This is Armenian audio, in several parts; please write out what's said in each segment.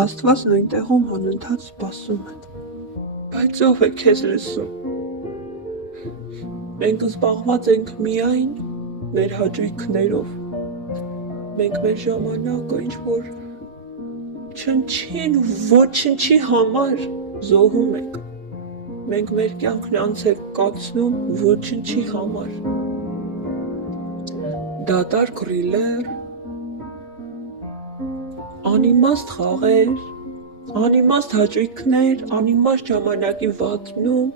Աստված նույն տեղում անընդհատ սպասում է, բայց ով է քեզ լսում։ Մենք զբաղված ենք միայն մեր հաճույքներով, մենք մեր ժամանակը ինչ-որ չնչին ու ոչնչի համար զոհում ենք, մենք մեր կյանքն անց ենք կացնում ոչնչի համար։ Դատարկ ռիլեր, անիմաստ խաղեր, անիմաստ հաճույքներ, անիմաստ ժամանակի վատնում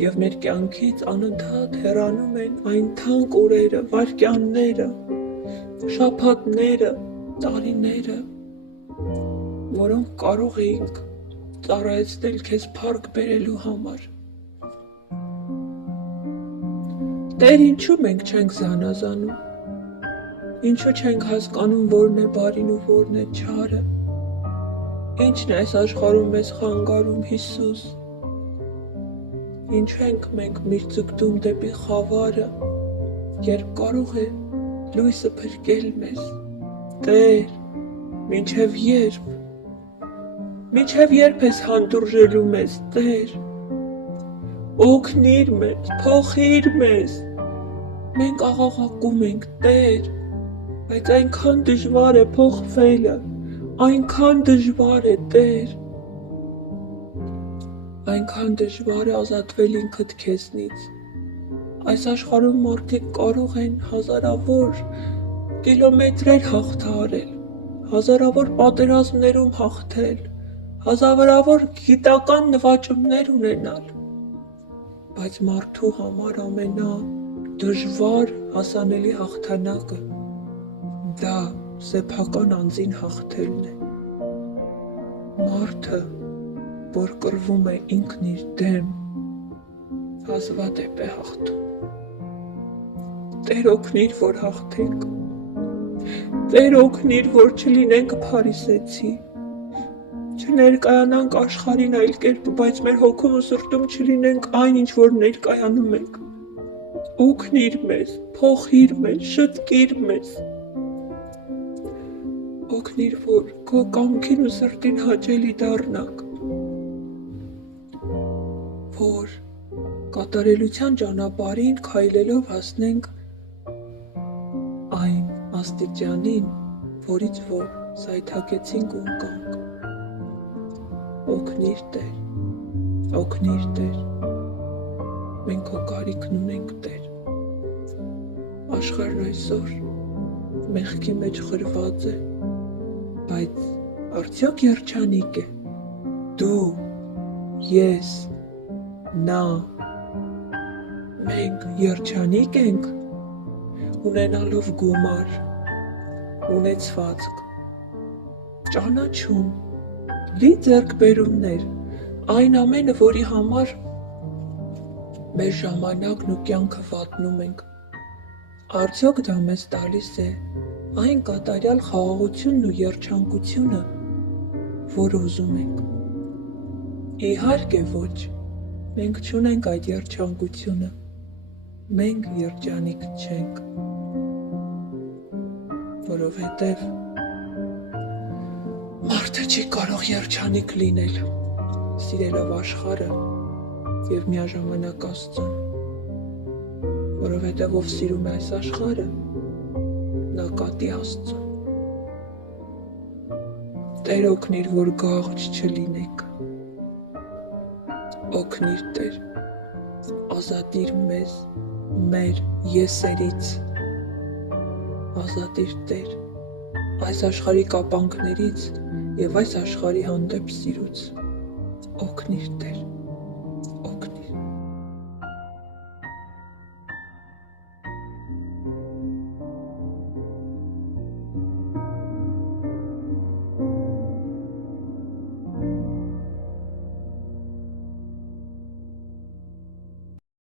և մեր կյանքից անընդհատ հեռանում են այն թանկ օրերը, վայրկյանները, շաբաթները, տարիները, որոնք կարող էինք ծառայեցնել քեզ փառք բերելու համար։ Տեր, ինչու մենք չենք զանազանում, ինչու չենք հասկանում որն է բարին ու որն է չարը, ինչն է այս աշխարհում մեզ խանգարում Հիսուս, ինչու ենք մենք միրձգտում դեպի խավարը, երբ կարող է լույսը փրկել մեզ։ Տեր, մինչև երբ ես հանդուրժելու մեզ, Տեր, օգնիր մեզ, փոխիր մեզ, մենք աղաղակում ենք, Տեր, բայց այնքան դժվար է փոխվելը, այնքան դժվար է, Տեր, այնքան դժվար է ազատվել ինքդ քեզնից։ Այս աշխարհում մարդիկ կարող են հազարավոր կիլոմետրեր հաղթահարել, հազարավոր պատերազմներում հաղթել, հազարավոր գիտական նվաճումներ ունենալ, բայց մարդու համար ամենադժվար հասանելի հաղթանակը դա սեփական անձին հաղթելն է։ Մարդը, որ կռվում է ինքն իր դեմ, հազվադեպ է հաղթում։ Տեր օգնիր, որ հաղթենք, Տեր օգնիր, որ չլինենք փարիսեցի, չներկայանանք աշխարհին այլ կերպ, բայց մեր հոգում ու սրտում չլինենք այն, ինչ որ ներկայանում ենք։ Օգնիր մեզ, փոխիր մեզ, շտկիր մեզ։ Օգնիր, որ քո կամքին ու սրտին հաճելի դառնանք, որ կատարելության ճանապարհին քայլելով հասնենք այն աստիճանին, որից որ սայթաքեցինք ու ընկանք։ Օգնիր, Տեր, օգնիր, Տեր, մենք քո կարիքն ունենք, Տեր։ Աշխարհն այսօր մեղքի մեջ խրված է, բայց արդյոք երջանիկ է։ Դու, ես, նա, մենք երջանիկ ենք, ունենալով գումար, ունեցվածք, ճանաչում, լի ձեռքբերումներ, այն ամենը, որի համար մեր ժամանակն ու կյանքը վատնում ենք, արդյոք դա մեզ տալիս է այն կատարյալ խաղաղությունն ու երջանկությունը, որ ուզում ենք։ Իհարկե ոչ, մենք չունենք այդ երջանկությունը, մենք երջանիկ չենք, որովհետև մարդը չի կարող երջանիկ լինել, սիրելով աշխարհը և միաժամանակ Աստծուն, որովհետև ով սիրում է այս աշխարհը, նա կատի Աստծուն։ Տեր օգնիր, որ գաղջ չլինենք, օգնիր, Տեր, ազատիր մեզ մեր եսերից, ազատիր, Տեր, այս աշխարհի կապանքներից և այս աշխարհի հանդեպ սիրուց, օգնիր, Տեր։